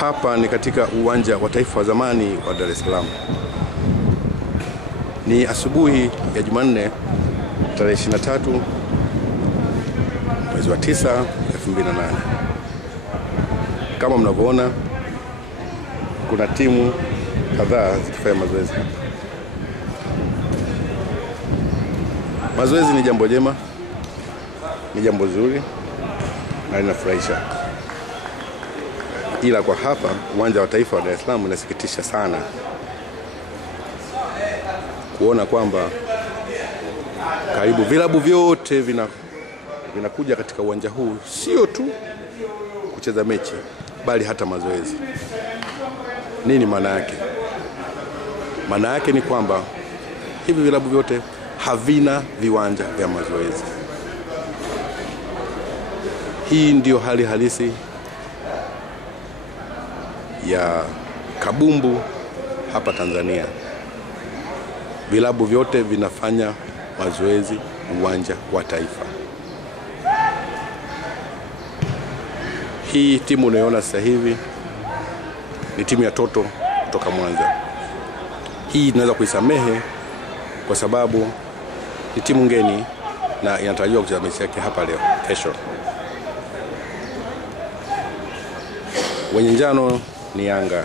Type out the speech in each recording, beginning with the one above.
Hapa ni katika uwanja wa taifa wa zamani wa Dar es Salaam. Ni asubuhi ya Jumanne tarehe 23 mwezi wa 9 2008. Kama mnavyoona kuna timu kadhaa zikifanya mazoezi. Mazoezi ni jambo jema, ni jambo zuri na linafurahisha. Ila kwa hapa uwanja wa taifa wa Dar es Salaam inasikitisha sana kuona kwamba karibu vilabu vyote vinakuja katika uwanja huu, sio tu kucheza mechi bali hata mazoezi. Nini maana yake? Maana yake ni kwamba hivi vilabu vyote havina viwanja vya mazoezi. Hii ndio hali halisi ya kabumbu hapa Tanzania. Vilabu vyote vinafanya mazoezi uwanja wa taifa. Hii timu unayoona sasa hivi ni timu ya Toto kutoka Mwanza. Hii tunaweza kuisamehe kwa sababu ni timu ngeni na inatarajiwa kucheza mechi yake hapa leo kesho. Wenye njano ni Yanga.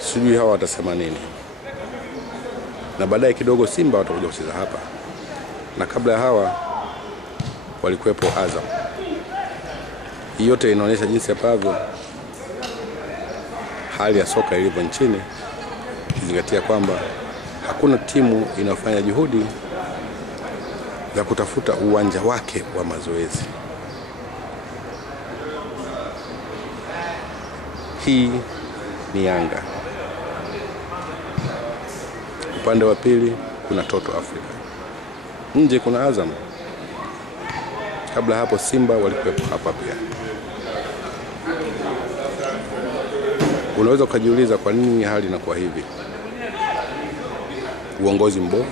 Sijui hawa watasema nini. Na baadaye kidogo Simba watakuja kucheza hapa. Na kabla ya hawa walikuwepo Azam. Hii yote inaonyesha jinsi ambavyo hali ya soka ilivyo nchini, kizingatia kwamba hakuna timu inafanya juhudi za kutafuta uwanja wake wa mazoezi. Hii ni Yanga. Upande wa pili kuna Toto Africa. Nje kuna Azam. Kabla hapo Simba walikuwepo hapa pia. Unaweza kujiuliza kwa nini hali inakuwa hivi? Uongozi mbovu,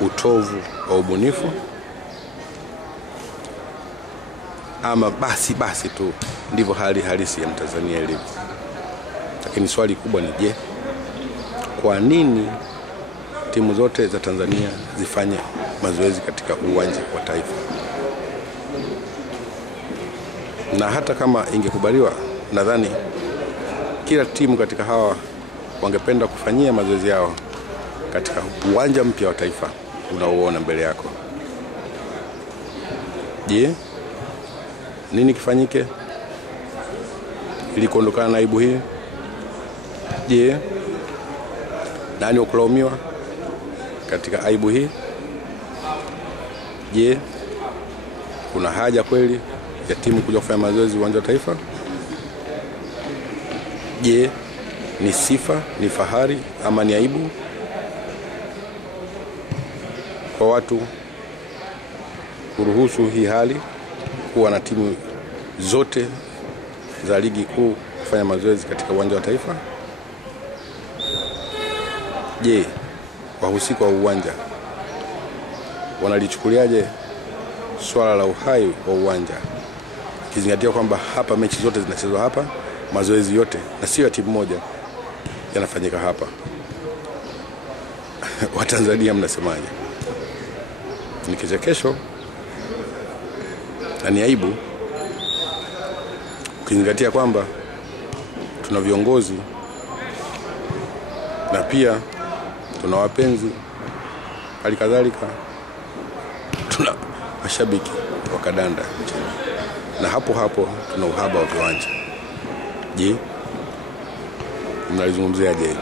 utovu wa ubunifu, ama basi tu ndivyo hali halisi ya Tanzania ilivyo. Lakini swali kubwa ni je, kwa nini timu zote za Tanzania zifanye mazoezi katika uwanja wa taifa? Na hata kama ingekubaliwa, nadhani kila timu katika hawa wangependa kufanyia mazoezi yao katika uwanja mpya wa taifa unaoona mbele yako. Je, nini kifanyike ili kuondokana na aibu hii? Je, nani wakulaumiwa katika aibu hii? Je, kuna haja kweli ya timu kuja kufanya mazoezi uwanja wa taifa? Je, ni sifa, ni fahari ama ni aibu kwa watu kuruhusu hii hali kuwa na timu zote za ligi kuu kufanya mazoezi katika uwanja wa taifa? Je, wahusika wa uwanja wanalichukuliaje swala la uhai wa uwanja, kizingatia kwamba hapa mechi zote zinachezwa hapa, mazoezi yote na sio ya timu moja yanafanyika hapa? Watanzania mnasemaje? Ni kichekesho na ni aibu, ukizingatia kwamba tuna viongozi na pia tuna wapenzi, hali kadhalika tuna mashabiki wa kadanda nchini, na hapo tuna uhaba wa viwanja. Je, mnalizungumziaje hili?